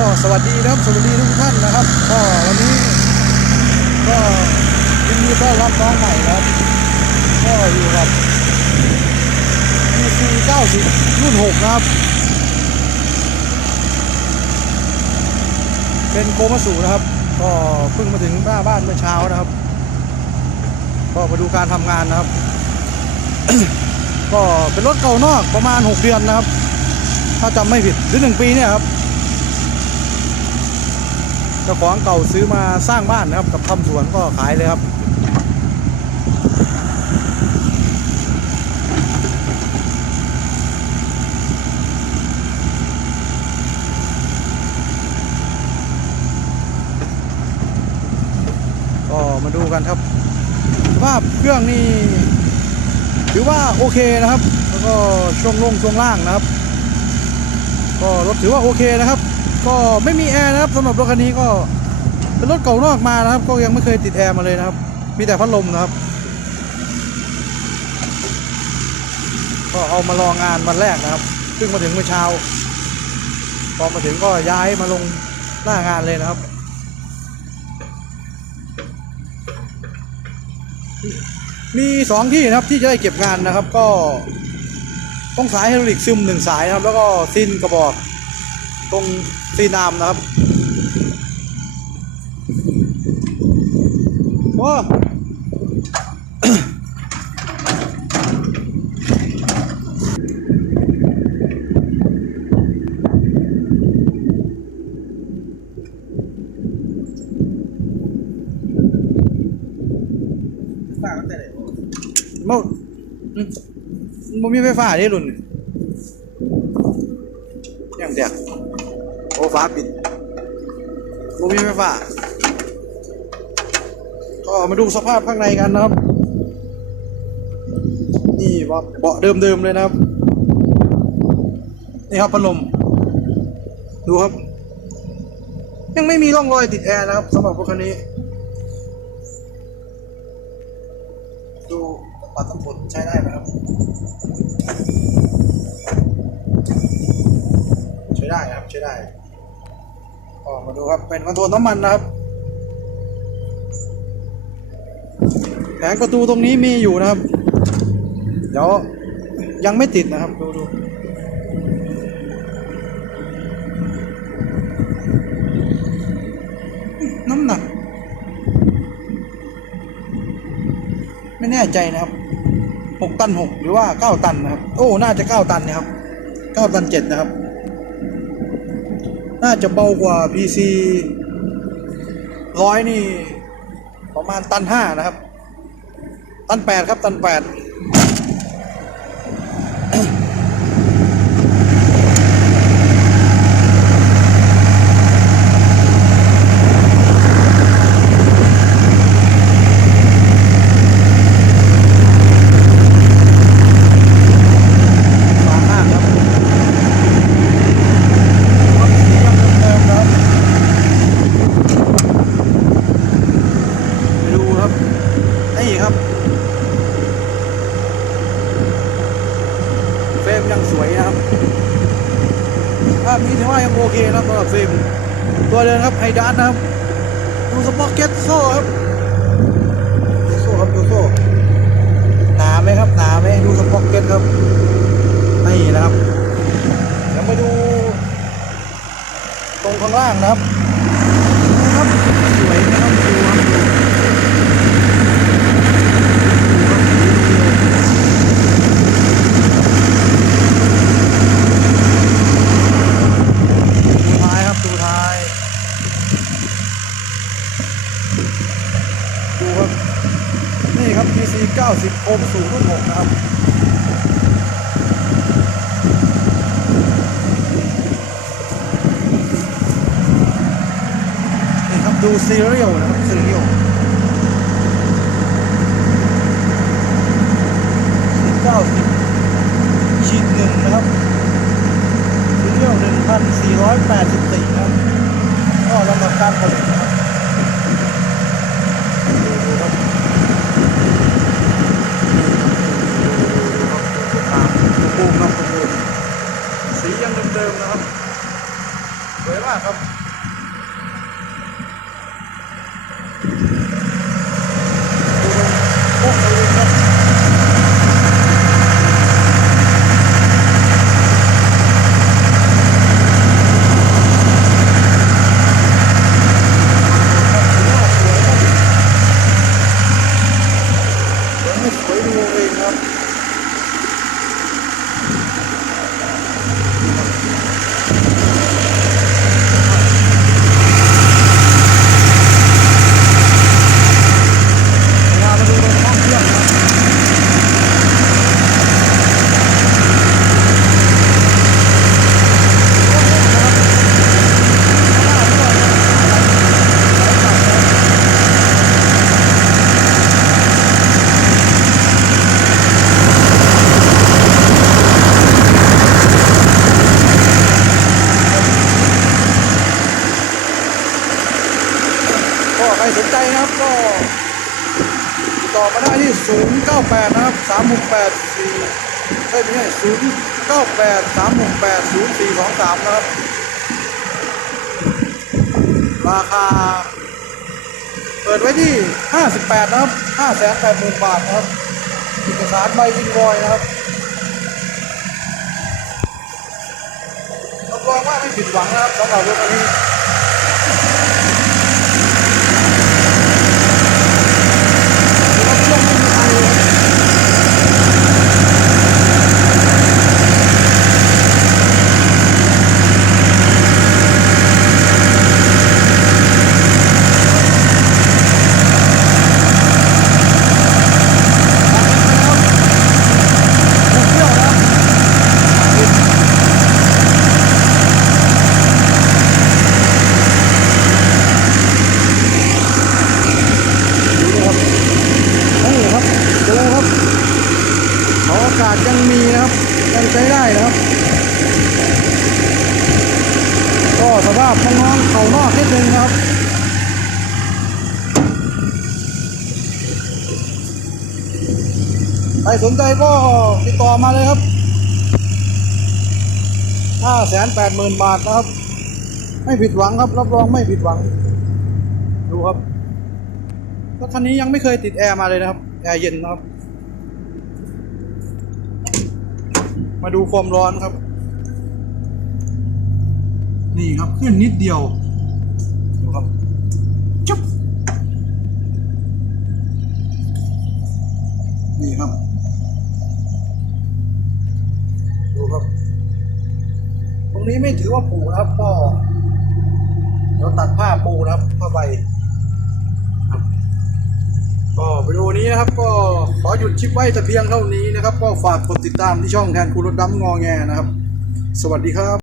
ก็สวัสดีนะครับ สวัสดีทุกท่านนะครับ ก็วันนี้ ก็ยินดีต้อนรับน้องใหม่นะครับ ก็อยู่กับ PC 90 รุ่น 6 นะครับ เป็นโกมาสูนะครับ ก็เพิ่งมาถึงหน้าบ้านเมื่อเช้านะครับ ก็มาดูการทำงานนะครับ ก็เป็นรถเก่านอกประมาณ 6 เดือนนะครับ ถ้าจำไม่ผิดหรือ 1 ปีเนี่ยครับ จ้าของเก่าซื้อมาสร้างบ้านนะครับ กับทำสวนก็ขายเลยครับก็มาดูกันครับสภาพเครื่องนี่ถือว่าโอเคนะครับ แล้วก็ช่วงลงช่วงล่างนะครับ ก็รถถือว่าโอเคนะครับ ก็ไม่มีแอร์นะครับสำหรับรถคันนี้ก็เป็นรถเก่านอกมานะครับ ก็ยังไม่เคยติดแอร์มาเลยนะครับ มีแต่พัดลมนะครับ ก็เอามาลองงานวันแรกนะครับเพิ่งมาถึงเมื่อเช้าพอมาถึงก็ย้ายมาลงหน้างานเลยนะครับมีสองที่นะครับที่จะได้เก็บงานนะครับ ก็ต้องสายไฮดรอลิกซึมหนึ่งสายนะครับ แล้วก็ซินกระบอก ตรงซีนามนะครับโอ้ฝากตั้งแต่ไหนบ่อืมบ่มีไฟฟ้าเด้รุ่นนี้ยังเดียกโอ้ฟ้าปิดบ่มีไฟฟ้า ก็มาดูสภาพข้างในกันนะครับ นี่เบาะเบาะเดิมๆเลยนะครับ นี่ครับพัดลม ดูครับ ยังไม่มีร่องรอยติดแอร์นะครับสำหรับรถคันนี้ ดูปัดน้ำฝนใช้ได้ไหมครับใช้ได้ครับใช้ได้ ก็มาดูครับเป็นคอนโทรลน้ำมันนะครับ แผงประตูตรงนี้มีอยู่นะครับ เดี๋ยวยังไม่ติดนะครับ ดูดูน้ำหนัก ไม่แน่ใจนะครับหกตันหกหรือว่าเก้าตันนะครับ โอ้ น่าจะเก้าตันนะครับเก้าตันเจ็ดนะครับ น่าจะเบากว่า PC ร้อยนี่ ประมาณตันห้านะครับ ตันแปดครับ ตันแปด ฝาข้างครับรถสียังเดิมๆครับไปดูครับนี่ ครับ เฟรมยังสวยนะครับ ภาพนี้ถือว่ายังโอเคนะสำหรับเฟรมตัวเดินครับไฮดานนะครับ ดูสปอร์เก็ตโซ่ครับดูโซ่ครับดูโซ่หนาไหมครับหนาไหมดูสปอร์เก็ตครับนี่นะครับเดี๋ยวมาดู ตรงข้างล่างนะครับครับสวยนะครับดูครับดูดูท้ายครับดูท้าย ดูครับ นี่ครับ PC 90 โอมสูงรุ่น6นะครับนี่ครับดูซีเรียลนะครับซีเรียลสิบเก้าสิบชีดหนึ่งนะครับซีเรียลหนึ่งพันสี่ร้อยแปดสิบสี่นะครับก็ลำดับการผลิตนะครับดูดูครับดู ดูครับดูครับครับดูครับสียังเดิมๆนะครับสวยมากครับ ดูตรงโค้งเลยครับ เดี๋ยวให้สวยดูเองครับ เวลามาดูตรงห้องเครื่องนะครับก็ใครสนใจนะครับก็ ติดต่อ มาได้ที่098นะครับ368 4เอ้ยไม่ใช่098 368 0423นะครับ ราคา เปิดไว้ที่58นะครับ580,000บาทนะครับเอกสารใบอินวอยนะครับรับรองว่าไม่ผิดหวังนะครับสำหรับรถคันนี้ รถเครื่องไม่มีพันเลยครับรถเที่ยวนะครับดูนะครับนี่ครับดูครับเขาอากาศยังมีนะครับยังใช้ได้นะครับ ก็ สภาพน้องๆเขานอกนิดนึงนะครับใครสนใจก็ติดต่อมาเลยครับห้าแสนแปดหมื่นบาทนะครับ ไม่ผิดหวังครับ รับรองไม่ผิดหวัง ดูครับรถคันนี้ยังไม่เคยติดแอร์มาเลยนะครับ แอร์เย็นนะครับ มาดูความร้อนครับ นี่ครับ ขึ้นนิดเดียวดูครับจุ๊บนี่ครับ ดูครับ ตรงนี้ไม่ถือว่าปูนะครับ ก็เดี๋ยวตัดผ้าปูนะครับผ้าใบครับก็วิดีโอนี้นะครับ ก็ขอหยุดคลิปไว้แต่เพียงเท่านี้นะครับ ก็ฝากกดติดตามที่ช่องแทนคุณรถดำงอแงนะครับ สวัสดีครับ